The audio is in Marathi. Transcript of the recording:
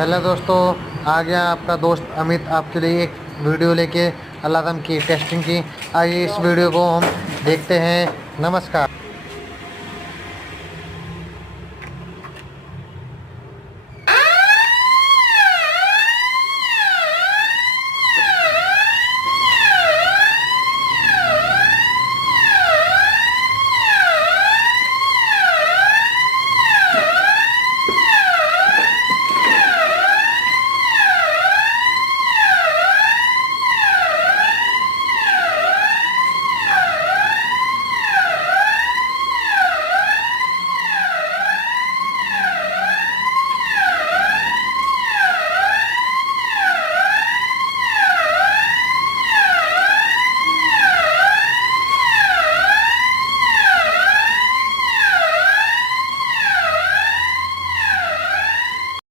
हेलो दोस्तों, आ गया आपका दोस्त अमित आपके लिए एक वीडियो लेके अलार्म की टेस्टिंग की। आइए इस वीडियो को हम देखते हैं। नमस्कार।